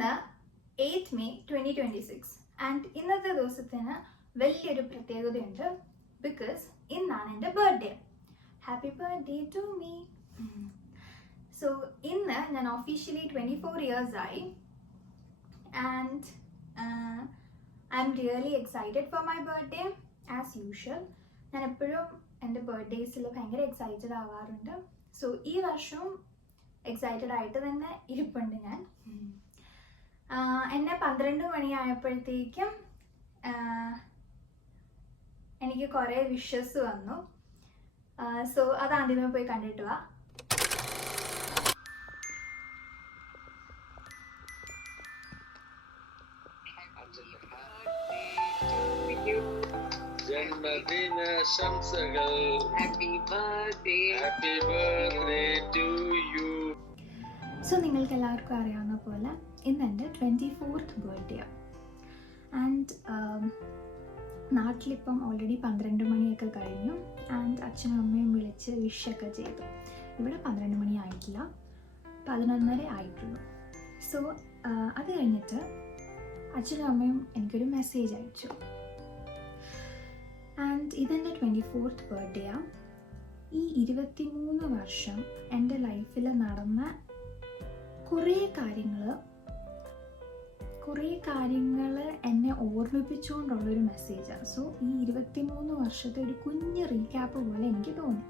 ഇന്ന് 8 May 2026 and ഇന്നത്തെ ദിവസത്തിന് വലിയൊരു പ്രത്യേകതയുണ്ട്. ബിക്കോസ് ഇന്നാണ് എൻ്റെ birthday. Happy birthday to me. So ഇന്ന് ഞാൻ ഒഫീഷ്യലി 24 years ആയി and I am really excited for my birthday. As usual ഞാൻ എപ്പോഴും എൻ്റെ ബർത്ത്ഡേസിൽ ഭയങ്കര എക്സൈറ്റഡ് ആവാറുണ്ട്. സോ ഈ വർഷവും എക്സൈറ്റഡ് ആയിട്ട് തന്നെ ഇരിപ്പുണ്ട് ഞാൻ. എന്നെ 12 മണിയായപ്പോഴത്തേക്കും എനിക്ക് കുറേ വിഷസ് വന്നു. സോ അത് ആദ്യമേ പോയി കണ്ടിട്ട് വാ. ജന്മദിനാശംസകൾ. Happy birthday to you. So നിങ്ങൾക്ക് എല്ലാവർക്കും അറിയാവുന്ന പോലെ ഇന്ന് എൻ്റെ 24th ബർത്ത്ഡേ. ആൻഡ് നാട്ടിലിപ്പം ഓൾറെഡി 12 മണിയൊക്കെ കഴിഞ്ഞു. ആൻഡ് അച്ഛനും അമ്മയും വിളിച്ച് വിഷൊക്കെ ചെയ്തു. ഇവിടെ 12 മണി ആയിട്ടില്ല, 11:30 ആയിട്ടുള്ളൂ. സോ അത് കഴിഞ്ഞിട്ട് അച്ഛനും അമ്മയും എനിക്കൊരു മെസ്സേജ് അയച്ചു. ആൻഡ് ഇതെൻ്റെ 24th ബർത്ത്ഡേ. ഈ 23 വർഷം എൻ്റെ ലൈഫിൽ നടന്ന കുറേ കാര്യങ്ങൾ എന്നെ ഓർമ്മിപ്പിച്ചുകൊണ്ടുള്ളൊരു മെസ്സേജാണ്. സോ ഈ 23 വർഷത്തെ ഒരു കുഞ്ഞ് റീക്യാപ്പ് പോലെ എനിക്ക് തോന്നി.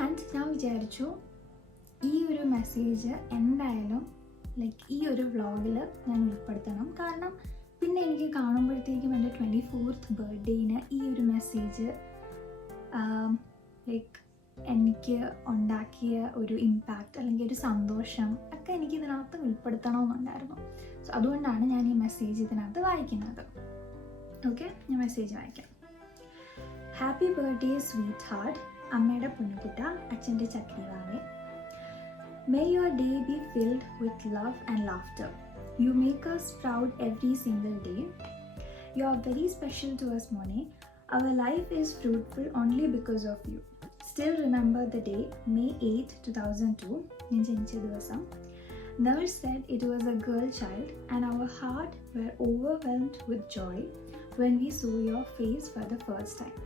ആൻഡ് ഞാൻ വിചാരിച്ചു ഈ ഒരു മെസ്സേജ് എന്തായാലും ഈ ഒരു വ്ളോഗിൽ ഞാൻ ഉൾപ്പെടുത്തണം. കാരണം പിന്നെ എനിക്ക് കാണുമ്പോഴത്തേക്കും എൻ്റെ 24th ബർത്ത്ഡേന് ഈ ഒരു മെസ്സേജ് എനിക്ക് ഉണ്ടാക്കിയ ഒരു ഇമ്പാക്റ്റ് അല്ലെങ്കിൽ ഒരു സന്തോഷം ഒക്കെ എനിക്ക് ഇതിനകത്ത് ഉൾപ്പെടുത്തണമെന്നുണ്ടായിരുന്നു. സോ അതുകൊണ്ടാണ് ഞാൻ ഈ മെസ്സേജ് ഇതിനകത്ത് വായിക്കുന്നത്. ഓക്കെ, ഞാൻ മെസ്സേജ് വായിക്കാം. Happy birthday sweetheart. അമ്മയുടെ പൊന്നുകുട്ട, അച്ഛൻ്റെ ചക്രിവാവേ. May your day be filled with love and laughter. You make us proud every single day. You are very special to us, Mone. Our life is fruitful only because of you. Still remember the day, May 8, 2002, ഞാൻ ജനിച്ച ദിവസം. Nurse said it was a girl child and our heart were overwhelmed with joy when we saw your face for the first time.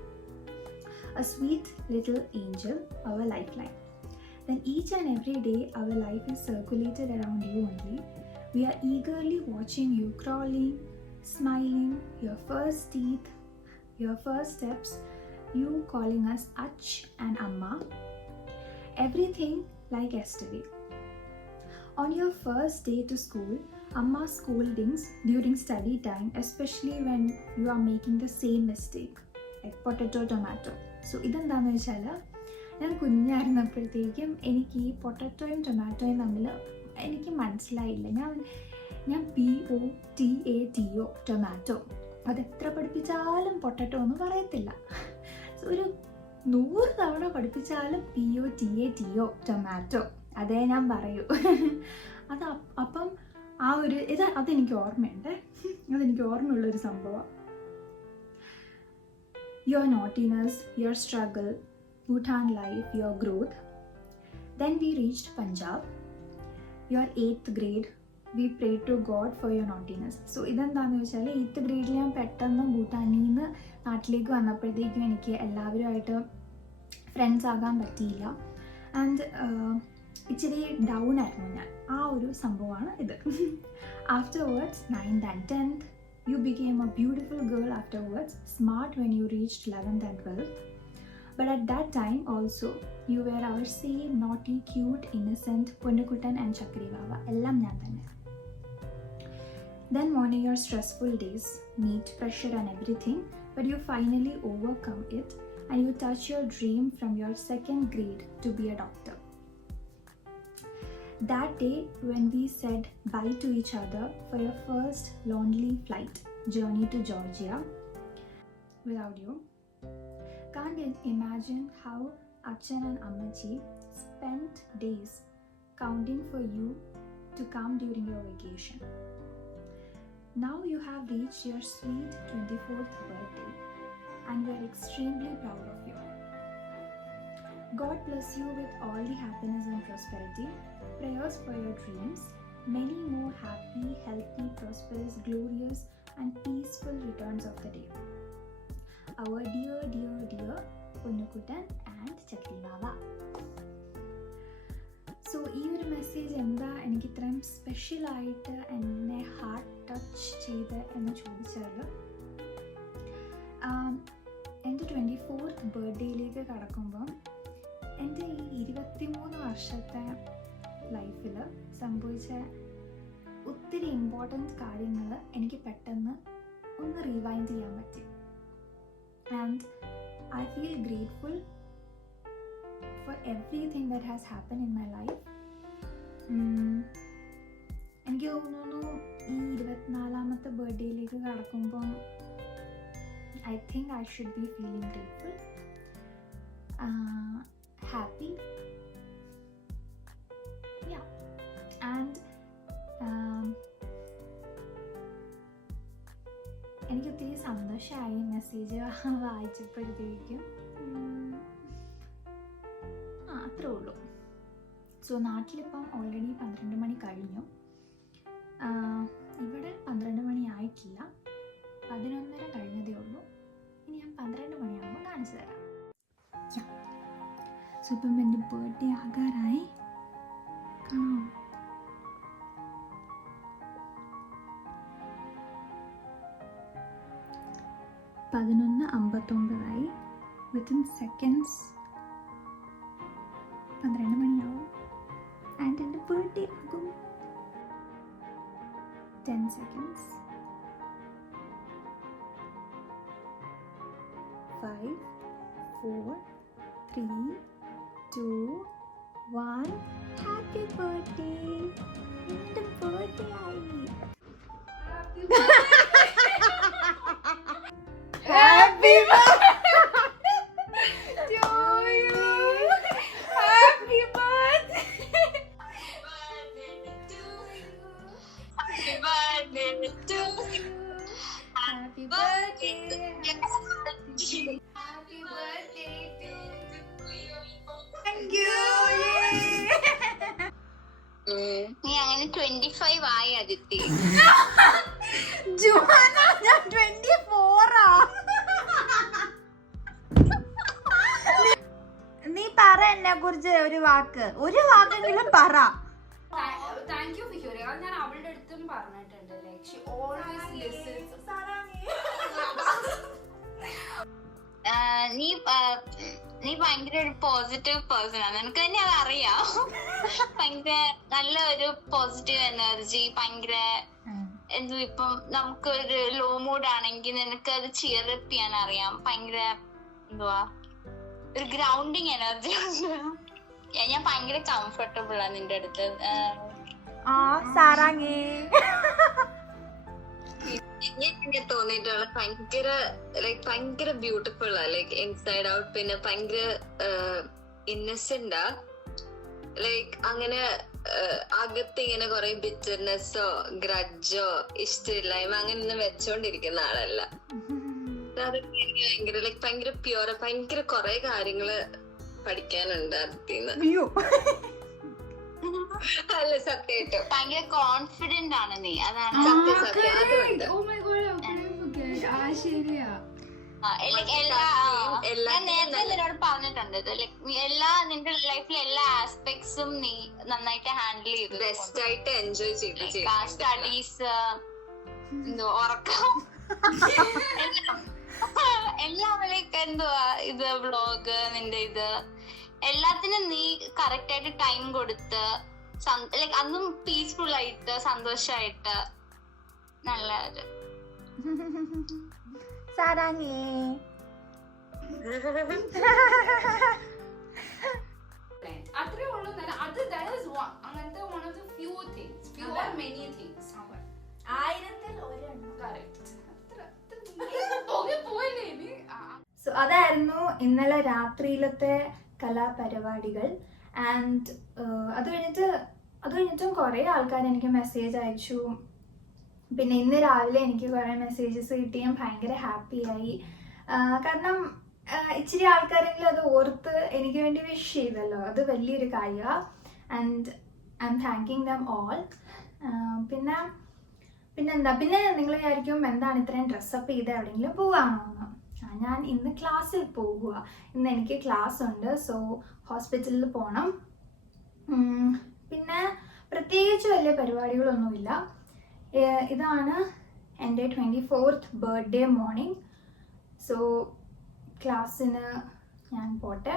A sweet little angel, our lifeline. Then each and every day our life is circulated around you only. We are eagerly watching you crawling, smiling, your first teeth, your first steps, you calling us Ach and Amma. Everything like yesterday. On your first day to school, Amma's scoldings during study time, especially when you are making the same mistake, like potato, tomato. So ഇതെന്താണെന്ന് വെച്ചാൽ ഞാൻ കുഞ്ഞായിരുന്നപ്പോഴത്തേക്കും എനിക്ക് ഈ പൊട്ടറ്റോയും ടൊമാറ്റോയും തമ്മിൽ എനിക്ക് മനസ്സിലായില്ല. ഞാൻ POTATO tomato, അതെത്ര പഠിപ്പിച്ചാലും പൊട്ടറ്റോ എന്ന് പറയത്തില്ല. ഒരു 100 തവണ പഠിപ്പിച്ചാലും POTATO ടൊമാറ്റോ അതേ ഞാൻ പറയൂ. അപ്പം ആ ഒരു അതെനിക്ക് ഓർമ്മയുണ്ട്. അതെനിക്ക് ഓർമ്മയുള്ളൊരു സംഭവം. Your naughtiness, your struggle, Bhutan life, your growth. Then we reached Punjab. Your 8th grade. We prayed to God for your naughtiness. So ഇതെന്താണെന്ന് വെച്ചാൽ 8th ഗ്രേഡിൽ ഞാൻ പെട്ടെന്ന് ഭൂട്ടാനിൽ നിന്ന് നാട്ടിലേക്ക് വന്നപ്പോഴത്തേക്കും എനിക്ക് എല്ലാവരുമായിട്ട് ഫ്രണ്ട്സ് ആകാൻ പറ്റിയില്ല. ആൻഡ് ഇച്ചിരി ഡൗൺ ആയിരുന്നു ഞാൻ. ആ ഒരു സംഭവമാണ് ഇത്. Afterwards 9th and 10th, you became a beautiful girl afterwards, smart when you reached 11th and 12th. But at that time also, you were our same naughty, cute, innocent Ponnukuttan and Chakrivava. Ellam njan thanne. Then morning your stressful days, meet, pressure and everything, but you finally overcome it and you touch your dream from your 2nd grade to be a doctor. That day when we said bye to each other for your first lonely flight journey to Georgia without you. Can't imagine how Achan and Ammaji spent days counting for you to come during your vacation. Now you have reached your sweet 24th birthday and we are extremely proud of you. God bless you with all the happiness and prosperity. Prayers for your dreams. many more happy, healthy, prosperous, glorious and peaceful returns of the day. Our dear, dear, dear Ponnukutan and Chakri Baba. So ഈ ഒരു message എന്താ എനിക്ക് ഇത്രയും സ്പെഷ്യലായിട്ട് എന്നെ heart touch ചെയ്ത് എന്ന് ചോദിച്ചാൽ, എൻ്റെ 24th ബർത്ത്ഡേയിലേക്ക് കടക്കുമ്പം എൻ്റെ ഈ 23 വർഷത്തെ ലൈഫിൽ സംഭവിച്ച ഒത്തിരി ഇമ്പോർട്ടൻറ്റ് കാര്യങ്ങൾ എനിക്ക് പെട്ടെന്ന് ഒന്ന് റീവൈൻഡ് ചെയ്യാൻ പറ്റി. And I feel grateful for everything that has happened in my life. എനിക്ക് തോന്നുന്നു ഈ 24ാമത്തെ ബർത്ത്ഡേയിലേക്ക് കടക്കുമ്പം I think I should be feeling grateful, happy, yeah, and എനിക്ക് ഒത്തിരി സന്തോഷമായി മെസ്സേജ് വായിച്ചപ്പോഴത്തേക്കും. അത്രേ ഉള്ളൂ. സോ നാട്ടിലിപ്പം ഓൾറെഡി 12 മണി കഴിഞ്ഞു. ഇവിടെ 12 മണി ആയിട്ടില്ല, 11:30 കഴിഞ്ഞതേ ഉള്ളൂ. ഇനി ഞാൻ 12 മണിയാകുമ്പോൾ കാണിച്ചു തരാം. സോ ഇപ്പം എൻ്റെ ബർത്ത്ഡേ ആകാറായി. കാണാം. 11:59 വിത്തിൻ സെക്കൻഡ്സ് 12 മണിയാവും. ആൻഡ് എൻ്റെ ബർത്ത്ഡേ ആകും. 10 seconds. 5, 4, 3, 2, 1. Happy birthday. എൻ്റെ ബർത്ത്ഡേ ആയി. Happy birthday to you. Happy birthday. Happy birthday to you. Happy birthday. Happy birthday to you. Thank you. നീ അങ്ങനെ 25 ആയി അതിഥി. ജുവാന, ഞാൻ 24 ആ. നീ പറ എന്നെ കുറിച്ച് ഒരു വാക്കെങ്കിലും പറ. താങ്ക് യു ഫിഹോറി. അത് ഞാൻ അവളുടെ അടുത്തും പറഞ്ഞിട്ടുണ്ട്. Like she always listens. നീ ഭയങ്കര ഒരു പോസിറ്റീവ് പേഴ്സൺ ആണ്. നിനക്ക് തന്നെ അത് അറിയാം. ഭയങ്കര നല്ല ഒരു പോസിറ്റീവ് എനർജി. ഭയങ്കര എന്തോ ഇപ്പം നമുക്കൊരു ലോ മൂഡ് ആണെങ്കിൽ നിനക്ക് അത് ചിയറപ്പ് ചെയ്യാൻ അറിയാം. ഭയങ്കര എന്തുവാ ഒരു ഗ്രൗണ്ടിങ് എനർജി ഉണ്ട്. ഞാൻ ഭയങ്കര കംഫർട്ടബിൾ ആണ് നിന്റെ അടുത്ത്. എനിക്ക് തോന്നിയിട്ടുള്ള ഭയങ്കര ബ്യൂട്ടിഫുൾ ആ. Like inside out. പിന്നെ ഭയങ്കര ഇന്നസെന്റാ. ലൈക്ക് അങ്ങനെ അകത്ത് ഇങ്ങനെ കൊറേ ബിറ്റർനെസ്സോ ഗ്രഡ്ജോ ഇഷ്ടമില്ലായ്മ അങ്ങനെയൊന്നും വെച്ചോണ്ടിരിക്കുന്ന ആളല്ല. അതൊക്കെ എനിക്ക് ഭയങ്കര പ്യൂർ. ഭയങ്കര കൊറേ കാര്യങ്ങള് പഠിക്കാനുണ്ട് അതിന്ന്. അല്ല സത്യമായിട്ട് ഭയങ്കര കോൺഫിഡന്റ് ആണ് നീ. അതാണ് സത്യം. അതുകൊണ്ട് ഞാൻ നേരത്തെ നിന്നോട് പറഞ്ഞിട്ടുണ്ട്. നിന്റെ ലൈഫിലെ എല്ലാ ആസ്പെക്ട്സും നീ നന്നായിട്ട് ഹാൻഡിൽ ചെയ്തു. ബെസ്റ്റ് ആയിട്ട് എൻജോയ് ചെയ്തു. സ്റ്റഡീസ്, ഉറക്കം, എല്ലാം ലൈക്ക് എന്തുവാ ഇത് വ്ളോഗ് നിന്റെ ഇത് എല്ലാത്തിനും നീ കറക്റ്റ് ആയിട്ട് ടൈം കൊടുത്ത് ലൈക്ക് അന്നും പീസ്ഫുൾ ആയിട്ട് സന്തോഷായിട്ട് നല്ല ഒരു സാരാങ്ങേ. അത്രേ ഉള്ളൂ. അത് അങ്ങനത്തെ one of the few things. Few or many things. 1000-ൽ ഒരെണ്ണം. Correct. സോ അതായിരുന്നു ഇന്നലെ രാത്രിയിലത്തെ കലാപരിപാടികൾ. ആൻഡ് അത് കഴിഞ്ഞിട്ടും കുറേ ആൾക്കാർ എനിക്ക് മെസ്സേജ് അയച്ചു. പിന്നെ ഇന്ന് രാവിലെ എനിക്ക് കുറേ മെസ്സേജസ് കിട്ടി. ഞാൻ ഭയങ്കര ഹാപ്പിയായി. കാരണം ഇച്ചിരി ആൾക്കാരെങ്കിലും അത് ഓർത്ത് എനിക്ക് വേണ്ടി വിഷ് ചെയ്തല്ലോ. അത് വലിയൊരു കാര്യമാണ്. And I M thanking them all. പിന്നെ നിങ്ങൾ വിചാരിക്കും എന്താണ് ഇത്രയും ഡ്രസ്സപ്പ് ചെയ്ത് എവിടെയെങ്കിലും പോവാണോ എന്ന്. ഞാൻ ഇന്ന് ക്ലാസ്സിൽ പോകുക. ഇന്ന് എനിക്ക് ക്ലാസ് ഉണ്ട്. സോ ഹോസ്പിറ്റലിൽ പോകണം. പിന്നെ പ്രത്യേകിച്ച് വലിയ പരിപാടികളൊന്നുമില്ല. ഇതാണ് എൻ്റെ 24th ബർത്ത്ഡേ മോർണിംഗ്. സോ ക്ലാസ്സിന് ഞാൻ പോട്ടെ.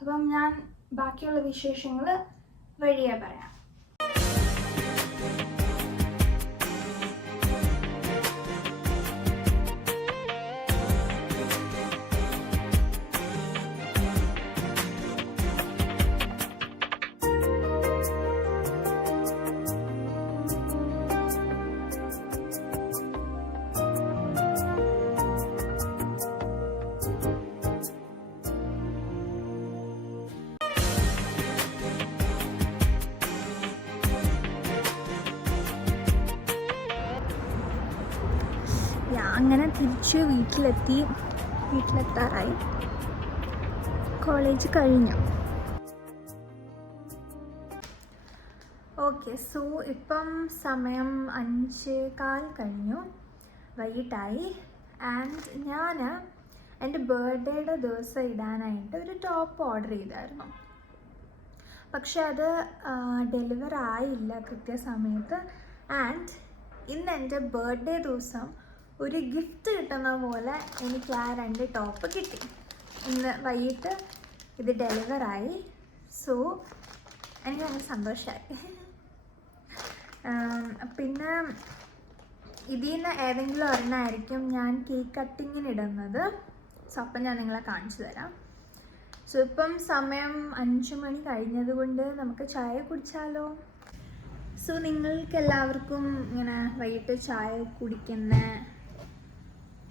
അപ്പം ഞാൻ ബാക്കിയുള്ള വിശേഷങ്ങൾ വഴിയേ പറയാം. അങ്ങനെ തിരിച്ച് വീട്ടിലെത്താറായി. കോളേജ് കഴിഞ്ഞു. ഓക്കെ, സോ ഇപ്പം സമയം 5:15 കഴിഞ്ഞു, വൈകിട്ടായി. ആൻഡ് ഞാൻ എൻ്റെ ബർത്ത്ഡേയുടെ ദിവസം ഇടാനായിട്ട് ഒരു ടോപ്പ് ഓർഡർ ചെയ്തായിരുന്നു. പക്ഷെ അത് ഡെലിവർ ആയില്ല കൃത്യസമയത്ത്. ആൻഡ് ഇന്ന് എൻ്റെ ബർത്ത്ഡേ ദിവസം ഒരു ഗിഫ്റ്റ് കിട്ടുന്ന പോലെ എനിക്ക് ആ 2 ടോപ്പ് കിട്ടി. ഇന്ന് വൈകിട്ട് ഇത് ഡെലിവറായി. സോ എനിക്ക് ഭയങ്കര സന്തോഷമായി. പിന്നെ ഇതിൽ നിന്ന് ഏതെങ്കിലും ഒരെണ്ണമായിരിക്കും ഞാൻ കേക്ക് കട്ടിങ്ങിന് ഇടുന്നത്. സോ അപ്പം ഞാൻ നിങ്ങളെ കാണിച്ചു തരാം. സോ ഇപ്പം സമയം 5 മണി കഴിഞ്ഞതുകൊണ്ട് നമുക്ക് ചായ കുടിച്ചാലോ? സോ നിങ്ങൾക്ക് എല്ലാവർക്കും ഇങ്ങനെ വൈകിട്ട് ചായ കുടിക്കുന്ന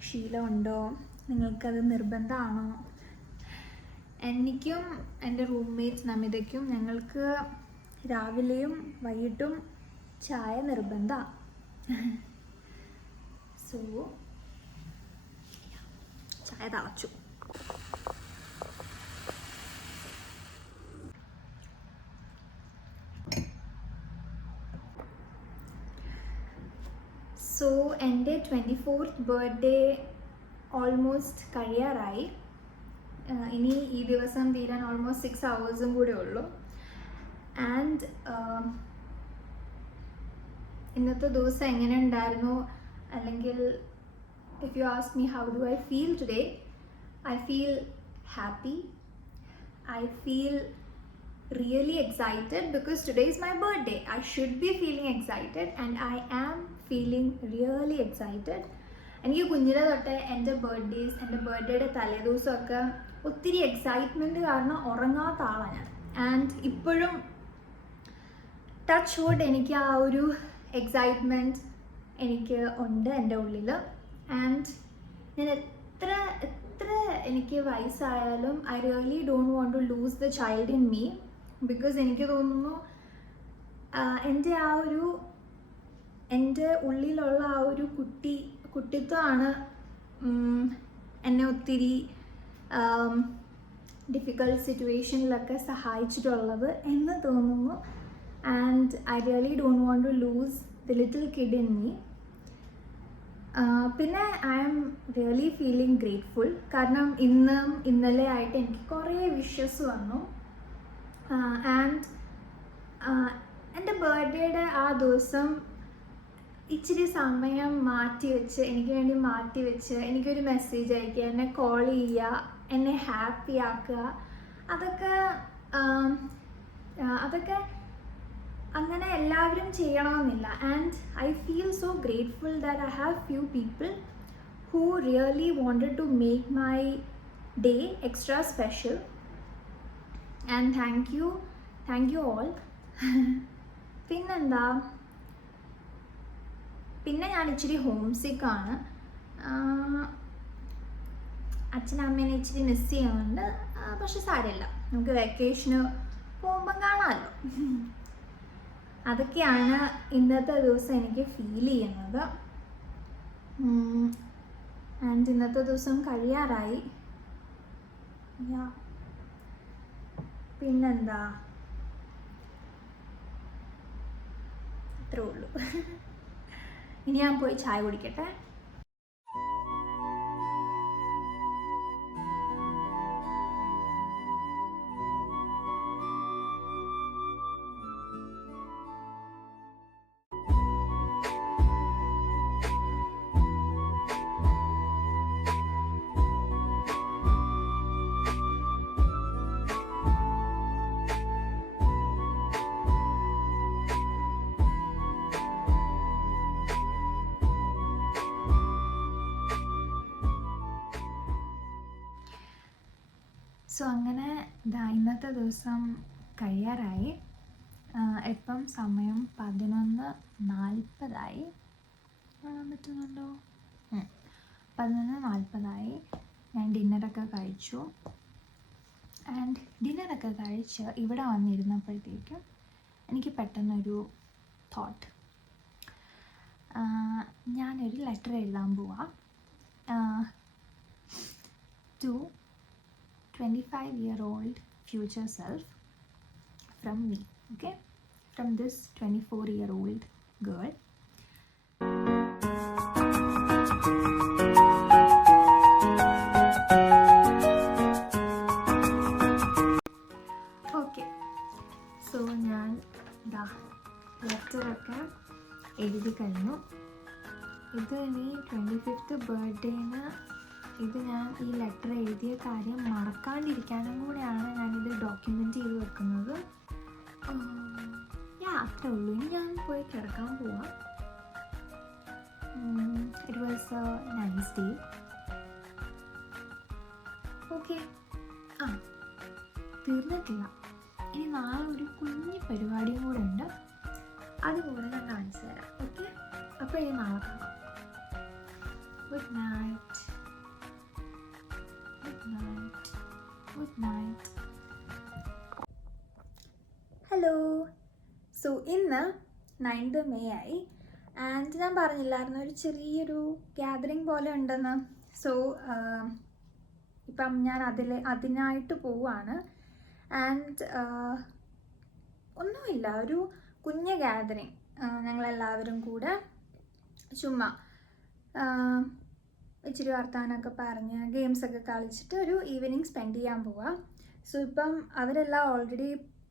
ശീലമുണ്ടോ? നിങ്ങൾക്കത് നിർബന്ധമാണോ? എനിക്കും എൻ്റെ റൂംമേറ്റ്സ് നമിതയ്ക്കും ഞങ്ങൾക്ക് രാവിലെയും വൈകിട്ടും ചായ നിർബന്ധമാണ്. സോ ചായ തിളച്ചു. സോ എൻ്റെ 24th ബർത്ത്ഡേ ഓൾമോസ്റ്റ് കഴിയാറായി. ഇനി ഈ ദിവസം തീരാൻ ഓൾമോസ്റ്റ് 6 hours കൂടെ ഉള്ളൂ. ആൻഡ് ഇന്നത്തെ ദിവസം എങ്ങനെ ഉണ്ടായിരുന്നു, അല്ലെങ്കിൽ if you ask me how do I feel today, I feel happy. I feel really excited because today is my birthday. I should be feeling excited and I am feeling really excited. എനിക്ക് കുഞ്ഞിലെ തൊട്ടേ എൻ്റെ ബർത്ത്ഡേയുടെ തലേദിവസമൊക്കെ ഒത്തിരി excitement കാരണം ഉറങ്ങാത്ത ആളാണ് ഞാൻ. And ഇപ്പോഴും touch wood എനിക്ക് ആ ഒരു എക്സൈറ്റ്മെൻറ്റ് എനിക്ക് ഉണ്ട് എൻ്റെ ഉള്ളിൽ. ആൻഡ് ഞാൻ എത്ര എനിക്ക് വയസ്സായാലും I really don't want to lose the child in me. Because എനിക്ക് തോന്നുന്നു എൻ്റെ ഉള്ളിലുള്ള ആ ഒരു കുട്ടിത്വമാണ് എന്നെ ഒത്തിരി ഡിഫിക്കൽട്ട് സിറ്റുവേഷനിലൊക്കെ സഹായിച്ചിട്ടുള്ളത് എന്ന് തോന്നുന്നു. And I really don't want to lose the little kid in me. പിന്നെ I am really feeling grateful. കാരണം ഇന്നലെ ആയിട്ട് എനിക്ക് കുറേ വിഷസ് വന്നു. ആൻഡ് എൻ്റെ ബർത്ത്ഡേയുടെ ആ ദിവസം ഇച്ചിരി സമയം എനിക്ക് വേണ്ടി മാറ്റിവെച്ച് എനിക്കൊരു മെസ്സേജ് അയയ്ക്കുക, എന്നെ കോൾ ചെയ്യുക, എന്നെ ഹാപ്പി ആക്കുക, അതൊക്കെ അങ്ങനെ എല്ലാവരും ചെയ്യണമെന്നില്ല. And I feel so grateful that I have few people who really wanted to make my day extra special. And thank you all. പിന്നെന്താ, പിന്നെ ഞാൻ ഇച്ചിരി ഹോം സിക്കാണ്. അച്ഛനമ്മേനെ ഇച്ചിരി മിസ് ചെയ്യുന്നുണ്ട്. പക്ഷെ സാരമില്ല, നമുക്ക് വെക്കേഷന് പോകുമ്പം കാണാമല്ലോ. അതൊക്കെയാണ് ഇന്നത്തെ ദിവസം എനിക്ക് ഫീൽ ചെയ്യുന്നത്. ആൻഡ് ഇന്നത്തെ ദിവസം കഴിയാറായി. പിന്നെന്താ, അത്രേ ഉള്ളൂ. ഇനി ഞാൻ പോയി ചായ കുടിക്കട്ടെ. സോ അങ്ങനെ ഇന്നത്തെ ദിവസം കഴിയാറായി. ഇപ്പം സമയം 11:40 കാണാൻ പറ്റുന്നുണ്ടോ? 11:40 ഞാൻ ഡിന്നറൊക്കെ കഴിച്ചു. ആൻഡ് ഡിന്നറൊക്കെ കഴിച്ച് ഇവിടെ വന്നിരുന്നപ്പോഴത്തേക്കും എനിക്ക് പെട്ടെന്നൊരു തോട്ട്. ഞാനൊരു ലെറ്റർ എഴുതാൻ പോവാം to 25-year-old future self from me, okay? From this 24-year-old girl. Okay, so ഞാൻ ലെറ്ററൊക്കെ എഴുതി കഴിഞ്ഞു. ഇത് ഇനി 25th ബർത്ത്ഡേന് ഇത് ഞാൻ ഈ ലെറ്റർ എഴുതിയ കാര്യം മറക്കാണ്ടിരിക്കാനും കൂടെയാണ് ഞാനിത് ഡോക്യുമെൻ്റ് ചെയ്ത് വെക്കുന്നത്. അത്രേ ഉള്ളൂ. ഇനി ഞാൻ പോയി കിടക്കാൻ പോവാം. It was A nice day. Okay, തീർന്നിട്ടില്ല. ഇനി നാളെ ഒരു കുഞ്ഞു പരിപാടിയും കൂടെ ഉണ്ട്. അതുകൂടെ ഞാൻ കാണിച്ചു തരാം. ഓക്കെ, അപ്പോൾ ഇനി നാളെ കാണാം. Good night. Good night. Hello. So ഇന്ന് 9th May ആയി. ആൻഡ് ഞാൻ പറഞ്ഞില്ലായിരുന്നു ഒരു ചെറിയൊരു ഗ്യാതറിങ് പോലെ ഉണ്ടെന്ന്. സോ ഇപ്പം ഞാൻ അതിനായിട്ട് പോവാണ്. ആൻഡ് ഒന്നുമില്ല, ഒരു കുഞ്ഞ് ഗ്യാതറിങ്. ഞങ്ങളെല്ലാവരും കൂടെ ചുമ്മാ ഇച്ചിരി വർത്താനമൊക്കെ പറഞ്ഞ് ഗെയിംസൊക്കെ കളിച്ചിട്ട് ഒരു ഈവനിങ് സ്പെൻഡ് ചെയ്യാൻ പോവാം. സോ ഇപ്പം അവരെല്ലാം ഓൾറെഡി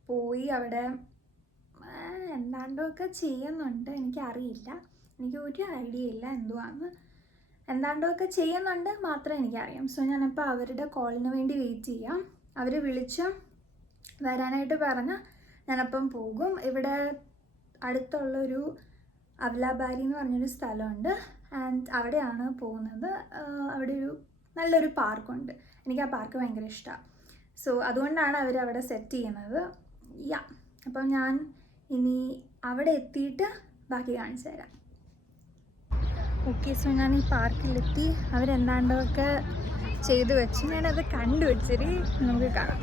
പോയി അവിടെ എന്താണ്ടൊക്കെ ചെയ്യുന്നുണ്ട്. എനിക്കറിയില്ല, എനിക്ക് ഒരു ഐഡിയ ഇല്ല എന്തുവാന്ന്. എന്താണ്ടൊക്കെ ചെയ്യുന്നുണ്ട് മാത്രമേ എനിക്കറിയാം. സോ ഞാനപ്പോൾ അവരുടെ കോളിന് വേണ്ടി വെയിറ്റ് ചെയ്യാം. അവർ വിളിച്ച് വരാനായിട്ട് പറഞ്ഞാൽ ഞാനപ്പം പോകും. ഇവിടെ അടുത്തുള്ളൊരു അവലാബാരി എന്ന് പറഞ്ഞൊരു സ്ഥലമുണ്ട്. ആൻഡ് അവിടെയാണ് പോകുന്നത്. അവിടെ ഒരു നല്ലൊരു പാർക്കുണ്ട്. എനിക്ക് ആ പാർക്ക് ഭയങ്കര ഇഷ്ടമാണ്. സോ അതുകൊണ്ടാണ് അവരവിടെ സെറ്റ് ചെയ്യുന്നത്. അപ്പം ഞാൻ ഇനി അവിടെ എത്തിയിട്ട് ബാക്കി കാണിച്ചു തരാം. ഓക്കെ, സോ ഞാൻ ഈ പാർക്കിലെത്തി. അവരെന്താണ്ടൊക്കെ ചെയ്തു വെച്ച് ഞാനത് കണ്ടുവച്ചിട്ട് നമുക്ക് കാണാം.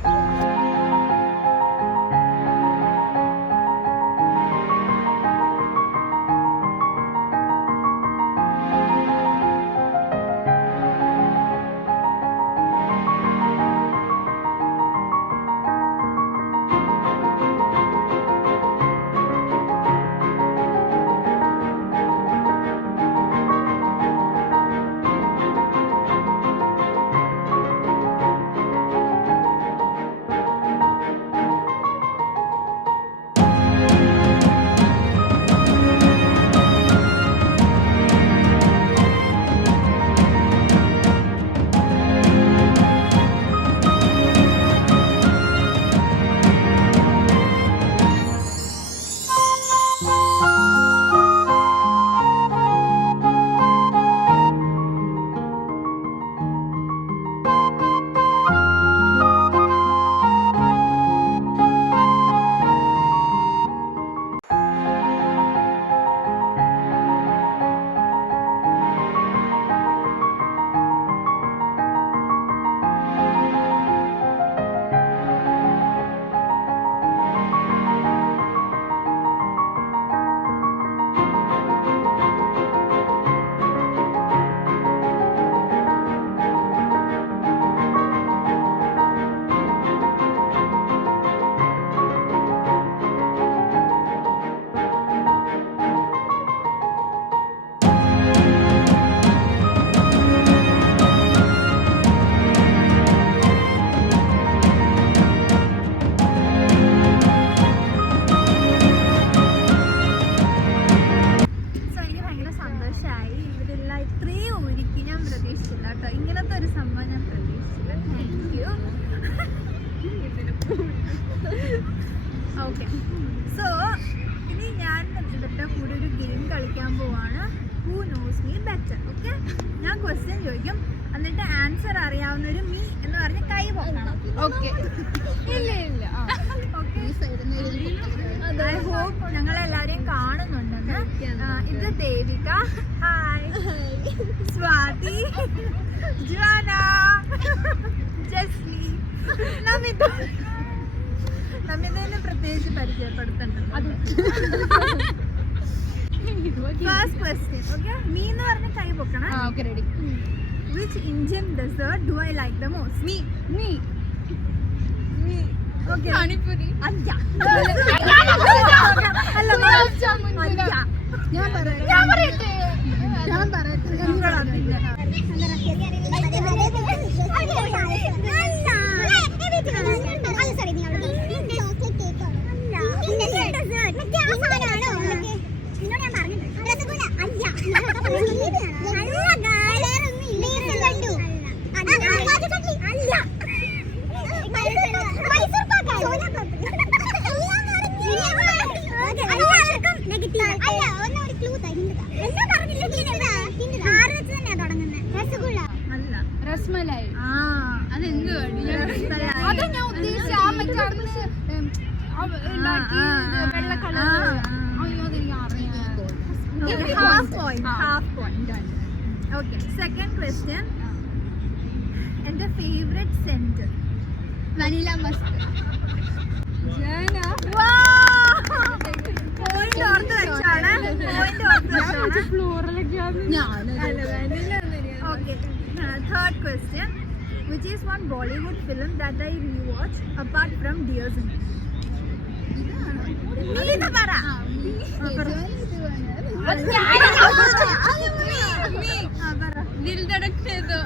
ഓക്കെ, സോ ഇനി ഞാൻ ഇവരുടെ കൂടെ ഒരു ഗെയിം കളിക്കാൻ പോവാണ്. Who knows me better. Okay, ഞാൻ ക്വസ്റ്റ്യൻ ചോദിക്കും, എന്നിട്ട് ആൻസർ അറിയാവുന്നൊരു മീ എന്ന് പറഞ്ഞ് കൈ പൊക്കണം. ഓക്കെ. ഇല്ല ഇല്ല. ഐ ഹോപ്പ് ഞങ്ങളെല്ലാവരെയും കാണുന്നുണ്ടെന്ന്. ഇത് ദേവിക, ഹായ്, സ്വാതി, ജ്വാന, ജസ്ലി, നമിത. നമിതനെ പ്രത്യേകിച്ച് പരിചയപ്പെടുത്തണ്ടല്ലോ. First question. ഓക്കെ, മീ എന്ന് പറഞ്ഞ കൈ പൊക്കണം. Okay, ready. Which Indian dessert do I like the most? Me. Okay. Pani puri. അല്ല. ഞാൻ പറയട്ടെ. രസ്മലായി. അതെന്ത് അതാ ഞാൻ ഉദ്ദേശിച്ച ആ മറ്റേ വെള്ള കളർ. അയ്യോ, അതെനിക്ക് അറിയാം. Half point. Okay, second question. എന്റെ favourite saint vanilla Musk. Point ഓർത്ത് വെച്ചാണ്. Okay, third question. Which is one Bollywood film that I rewatch apart from Dear Zindagi? നീ പറ. ദിൽ ധഡക്തേ തോ.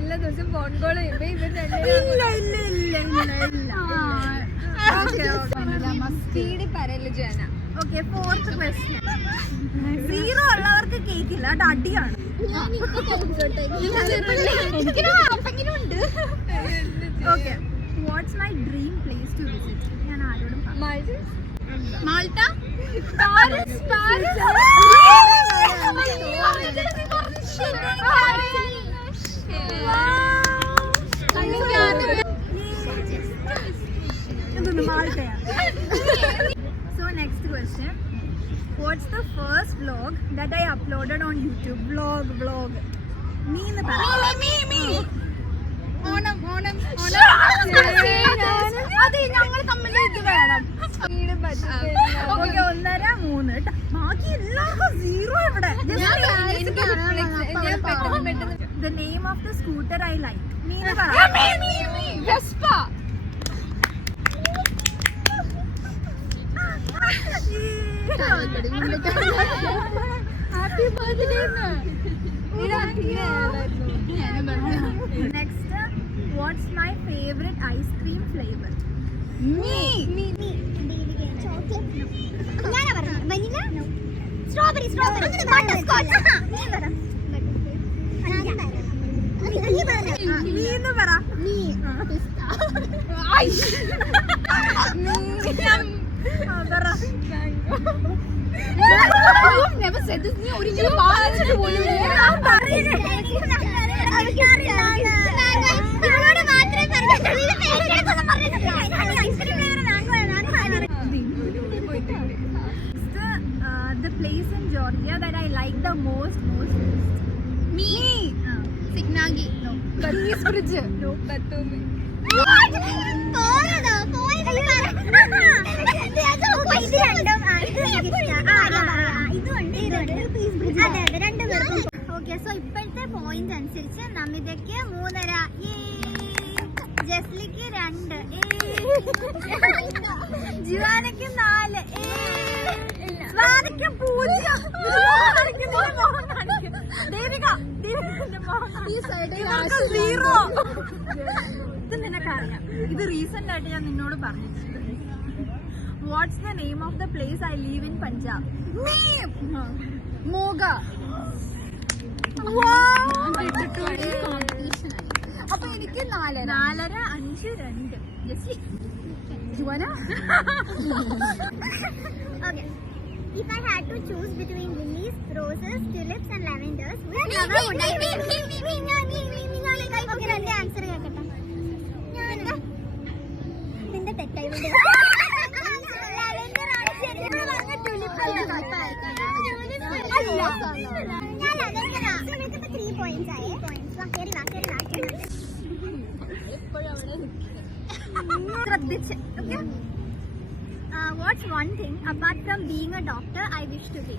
എല്ലാ ദിവസം phone call okay, fourth question. 0 ഉള്ളവർക്ക് കേക്കില്ല, അത് അടിയാണ്. Okay, what's my dream place to visit? ഞാൻ ആരോടും Malta. So next question. What's the first vlog that I uploaded on YouTube? Vlog. Me. Onam. അതെ, ഞങ്ങൾ തമ്മിൽ ഇത് വേണം. ഓക്കെ, 1.5, 3. ബാക്കി എല്ലാവർക്കും 0 ഇവിടെ. The name of the scooter I like. Me. Vespa. Happy birthday. Next, what's my favorite ice cream flavor? Me. Chocolate. ഞാനാ പറഞ്ഞത്. Vanilla? Strawberry. Butterscotch. നീ പറ. നീ പറ. Never said this. നീ ഒരിക്കലും പറഞ്ഞിട്ട് പോലും The place in Georgia that I like the most. Me. Signagi. No. Belize Bridge. No. Batumi. Okay, so ഇപ്പോഴത്തെ പോയിന്റ് അനുസരിച്ച് നമിതയ്ക്ക് 3.5, ജസ്ലിക്ക് 2, ജുവാനയ്ക്ക് 4, സ്വാതിക്ക് 0. ഇത് നിനക്കറിയാം, ഇത് റീസെന്റ് ആയിട്ട് ഞാൻ നിന്നോട് പറഞ്ഞിട്ടുണ്ട്. What's the name of the place I live in Punjab? Moga. Wow! അപ്പൊ എനിക്ക് 4:30 5 2 ജുവന. Okay. If I had to choose between lilies, roses, tulips and lavenders, which flower would I pick? Okay, എന്റെ answer കേൾക്കട്ടെ. നിന്റെ തെറ്റായി ശ്രദ്ധിച്ച്. What's one thing apart from being a doctor I wish to be?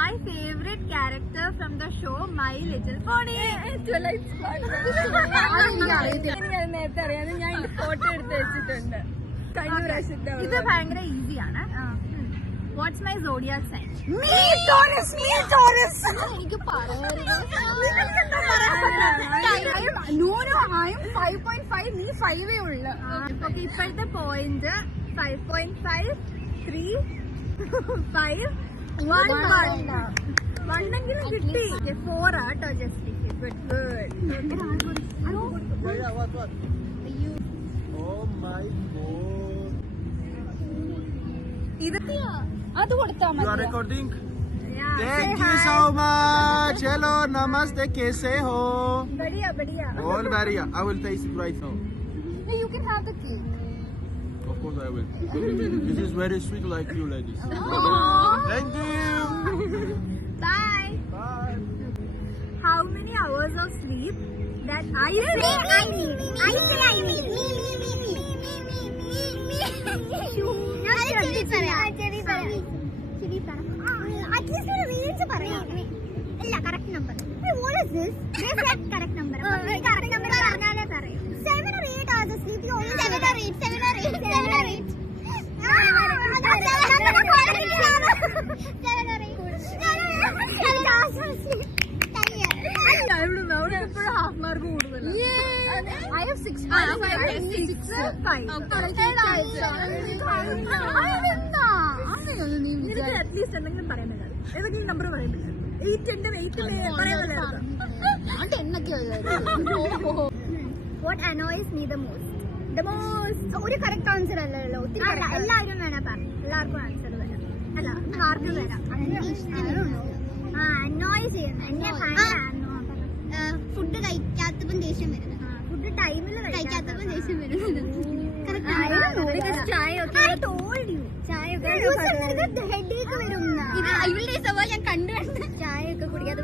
My favorite character from the show My Little Pony. നേരത്തെ അറിയാതെ ഞാൻ photo എടുത്ത് വെച്ചിട്ടുണ്ട്. ഇത് ഭയങ്കര ഈസിയാണ്. What's my zodiac sign? Me Taurus. എനിക്ക് പറയരുത്. No, I am 5.5. നീ 5 ഉള്ളു. ഓക്കെ, ഇപ്പോഴത്തെ പോയിന്റ് 5.5 3 5 1 1 കിട്ടി. 4 ആട്ടോ just. Good. What? Oh my god. ഇത് അത് കൊടുത്താ You are മതി. recording? Thank you so much. Hello, namaste, kaise ho? ബടിയ All very. I will taste it right now. You can have the cake. Of course I will. This is very sweet like you ladies. Thank you. Bye. Bye. How many hours of sleep that I need? Atleast ഒരു reels പറയാം. ഇല്ല, correct number. What is this? Correct number. Correct number പറഞ്ഞാലേ പറയൂ. 7 or 8 hours of sleep. You only 7 or 8. 7 or 8. 7 or 8. എപ്പോഴും half mark കൂടുതൽ. I have 6. At least എന്തെങ്കിലും പറയാൻ പറ്റില്ല. ഏതെങ്കിലും നമ്പർ പറയാൻ പറ്റില്ല. 8 പറയാൻ പറ്റില്ല. What annoys me the most? ഒരു കറക്റ്റ് ആൻസർ അല്ലല്ലോ. എല്ലാവരും വേണം പറഞ്ഞു. എല്ലാവർക്കും ആൻസർ വരാം. അല്ല, ആർക്കും വരാം. അനോയ് ചെയ്യുന്നു. എന്നെ ഫുഡ് കഴിക്കാത്തപ്പം ദേഷ്യം വരുന്നത്. ഫുഡ് ടൈമിൽ കഴിക്കാത്തപ്പം ദേഷ്യം വരുന്നത്. ഞാൻ കണ്ടു ചായയൊക്കെ കുടിക്കാതെ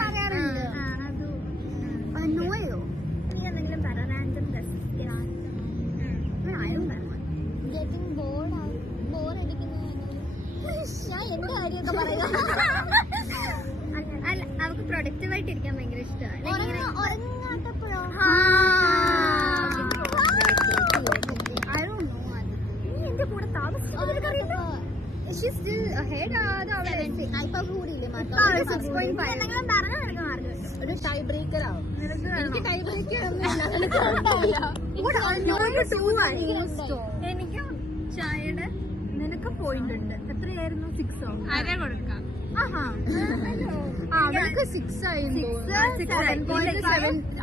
പറയാറുണ്ട്. അനോയോ? നീ എന്തെങ്കിലും പറ. റാൻഡം എന്റെ കാര്യമൊക്കെ പറയാ. അല്ല, അവർക്ക് പ്രൊഡക്റ്റീവ് ആയിട്ട് ഇരിക്കാൻ ഭയങ്കര ഇഷ്ടമാണ്. നീ എന്റെ കൂടെ താമസിച്ചു. She's still ahead. ഒരു ടൈ ബ്രേക്കർ ആവും. എനിക്ക് ടൈ ബ്രേക്കർ എനിക്ക് ചായയുടെ നിനക്ക് പോയിന്റ് ഉണ്ട്. എത്രയായിരുന്നു? 6 അര കൊടുക്കാം. അവൾക്ക് 6 ആയിരുന്നു.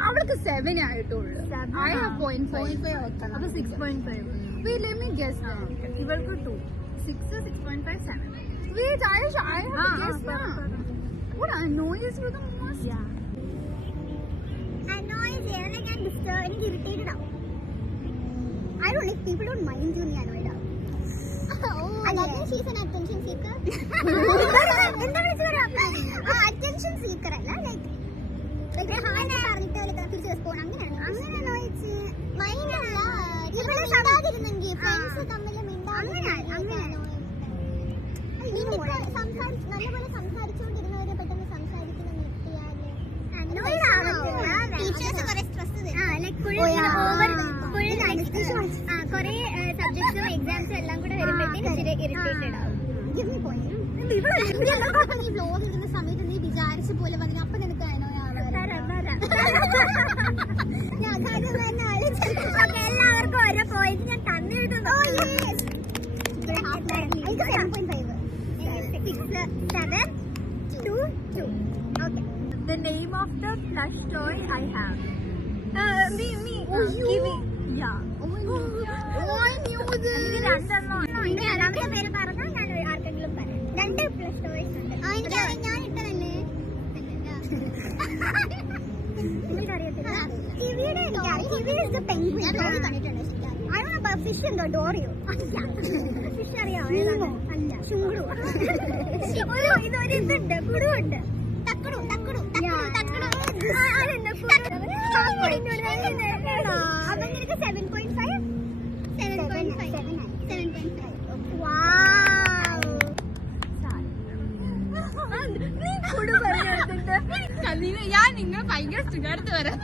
അവൾക്ക് 7 ആയിട്ടുള്ളൂ. I have 0.5. അപ്പൊ 6.5. Wait, let me guess now. ഇവൾക്ക് 2 6 6.5 7. Wait, I have to guess now. What annoys you the most? Annoys like and disturb and irritated out. I don't like people don't mind you me annoyed out. Oh, that means she's an attention seeker. Attention seeker അല്ല, like hi പറഞ്ഞിട്ട് തിരിച്ചു respond അങ്ങനെയാണ്. അങ്ങനെ അനോയിച്ച് മൈൻഡല്ല. ഇവിടെ സംസാരിക്കുന്നെങ്കിൽ friends തമ്മിൽ നല്ലപോലെ സംസാരിച്ചുകൊണ്ടിരുന്നവരെ പെട്ടെന്ന് സംസാരിക്കുന്ന നിർത്തിയാല് കുറെ സബ്ജക്ട്സും എക്സാംസും എല്ലാം കൂടെ വരുമ്പോഴത്തേക്കും ഇറിറ്റേറ്റഡ് ആവും. ഈ വ്ലോഗ് ഇടുന്ന സമയത്ത് നീ വിചാരിച്ച പോലെ വന്നിട്ട് അപ്പൊ നിനക്ക് എല്ലാവർക്കും ഓരോ പോയിന്റ് ഞാൻ തന്നിട്ടുണ്ട്. എനിക്ക് 7.5. 7, 2, 2. Okay. The name of the plush toy I have. Me. Kiwi. Yeah. ഇത് രണ്ടെണ്ണം. രണ്ടാമത്തെ പേര് പറഞ്ഞാൽ ഞാൻ ആർക്കെങ്കിലും പറയാം. 2 plush toys ഉണ്ട്. ഞാൻ ഇട്ടതല്ലേ? എനിക്കറിയത്തില്ല. കിവിയുടെ എനിക്കറിയാം. Kiwi is the penguin. I don't know fish ഉണ്ടോ? ഡോറിയോ? ഫിഷ് അറിയാമോ? അല്ല. ചൂടു. ഇതുണ്ട്. കുടുവുണ്ട്. തക്കടു. അപ്പൊ നിനക്ക് 7.5. 7.5. നീ കുടു പറഞ്ഞെടുത്തിട്ട് ഞാൻ നിങ്ങൾ ഭയങ്കര സുഖാർത്ത് വരാം.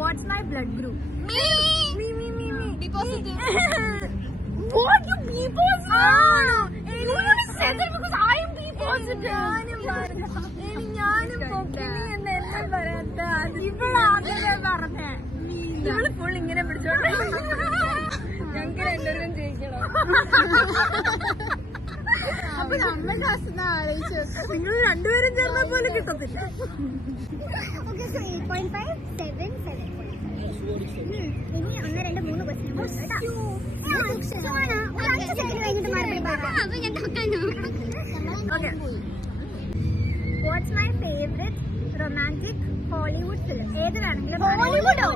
What's my blood group? Me. Be positive. What? You be positive? Said that because I am be positive. ഞാനും പൊക്കിനി എന്നെല്ലാം പറയാത്ത ഇവളാദ്യമേ പറഞ്ഞേ. ഇവള് ഫുൾ ഇങ്ങനെ പിടിച്ചോട്ടെ. ഞങ്ങൾക്ക് രണ്ടുപേരും ജയിക്കണം. അപ്പൊ നമ്മൾ ആലോചിച്ചു നിങ്ങൾ രണ്ടുപേരും ചേർന്നാൽ പോലും കിട്ടത്തില്ല. ഓക്കെ. സോ 8.5, 7, 7.5. ഇനി 1, 2, 3 question what's my favourite romantic Hollywood film? ഏത് വേണമെങ്കിലും. ഹോളിവുഡോ?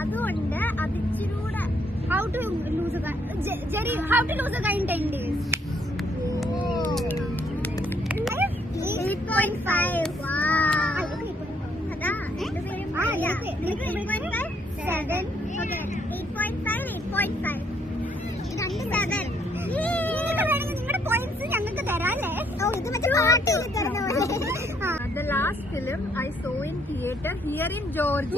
അതുകൊണ്ട് അതിച്ചിരൂടെ how to lose a guy in 10 days. 8.5. അതാ 7. ഓക്കെ. 8.5. 7. നിങ്ങളുടെ പോയിന്റ്സ് ഞങ്ങൾക്ക് തരാല്ലേ? ഇത് മറ്റേ പാട്ടിൽ തരുന്ന പോലെ. The last film I saw in theater here in Georgia.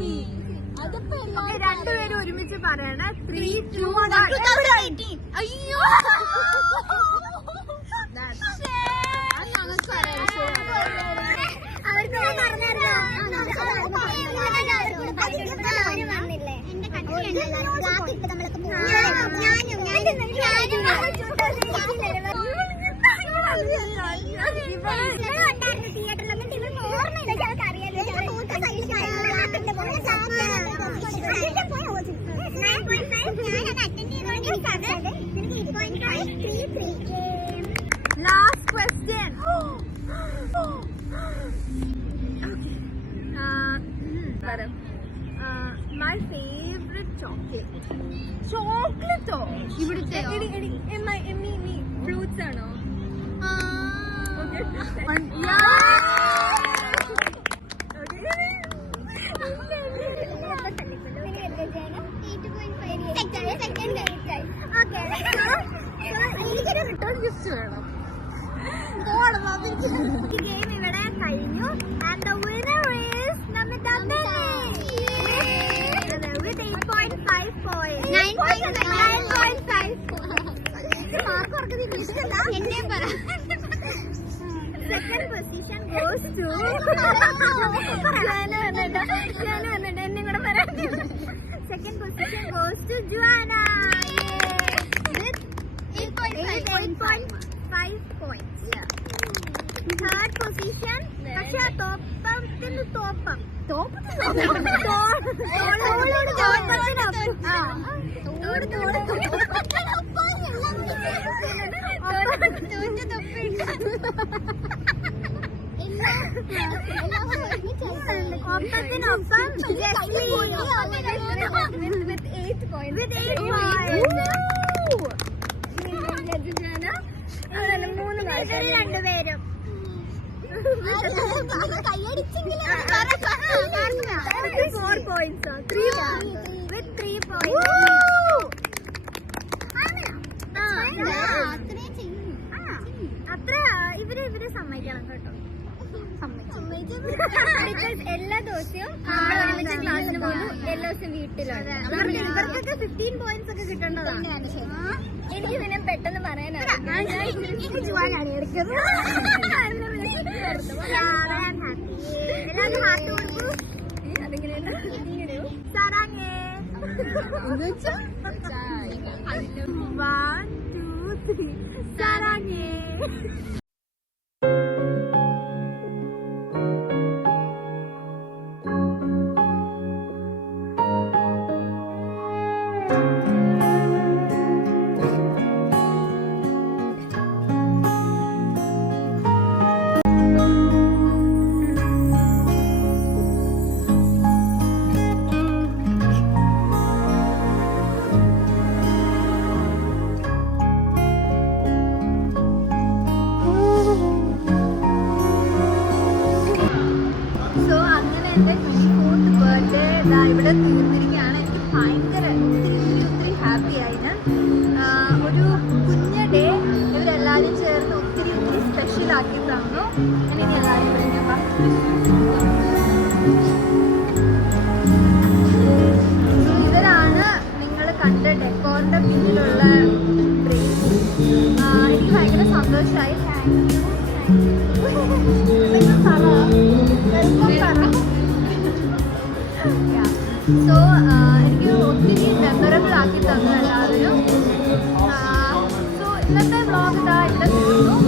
Me. രണ്ടുപേരും ഒരുമിച്ച് പറയണ 3, 2, 1. അയ്യോ അവർക്ക് ഞാൻ പറഞ്ഞായിരുന്നോ? Last question. My favorite chocolate. ചോക്ലേറ്റോ? ഇവിടുത്തെ ഫ്രൂട്ട്സ് ആണോ? എനിക്കൊരു റിട്ടേൺ ഗിഫ്റ്റ് വേണം. ഗെയിം ഇവിടെ കഴിഞ്ഞു. And the winner is Namita with 8.5 points. 9.5 Second position goes to Second position goes to Joanna with 8.5 points. Third position, പക്ഷേ തോപ്പത്തിന് തോപ്പം ഒപ്പത്തിനൊപ്പം with 8 points. മൂന്ന് രണ്ടുപേരും 4 points. 3 with 3 points. അത്ര ഇവര് സമ്മതിക്കണം കേട്ടോ. ബിക്കോസ് എല്ലാ ദിവസവും ക്ലാസ്സിന് പോകുന്നു, എല്ലാ ദിവസവും വീട്ടിലാണ്. ഇവർക്കൊക്കെ 15 points ഒക്കെ കിട്ടേണ്ടതാണ്. എനിക്ക് പിന്നെ പെട്ടെന്ന് പറയാനാണ്. Yeah, I am happy. എല്ലാവരും heart കൊടുക്കൂ. സാറാങ്ങേ. 1, 2, 3. സാറാങ്ങേ. സോ അങ്ങനെ എൻ്റെ 24th ബർത്ത്ഡേ ഇവിടെ തീർന്നിരിക്കുകയാണ്. എനിക്ക് ഭയങ്കര ഒത്തിരി ഹാപ്പി ആയിന്. ഒരു കുഞ്ഞ ഡേ ഇവരെല്ലാവരും ചേർന്ന് ഒത്തിരി സ്പെഷ്യൽ ആക്കി തന്നു. അങ്ങനെ ഇനി എല്ലാവരും വിളിക്കാം. ഇവരാണ് നിങ്ങൾ കണ്ട ഡെക്കോറിൻ്റെ പിന്നിലുള്ള ബ്രേസ്. എനിക്ക് ഭയങ്കര സന്തോഷമായി. സോ എനിക്ക് ഒത്തിരി മെമ്മറബിൾ ആക്കി തന്നു എല്ലാവരും. സോ ഇന്നത്തെ വ്ളോഗ് ഇതാ ഇവിടെ തീർന്നു.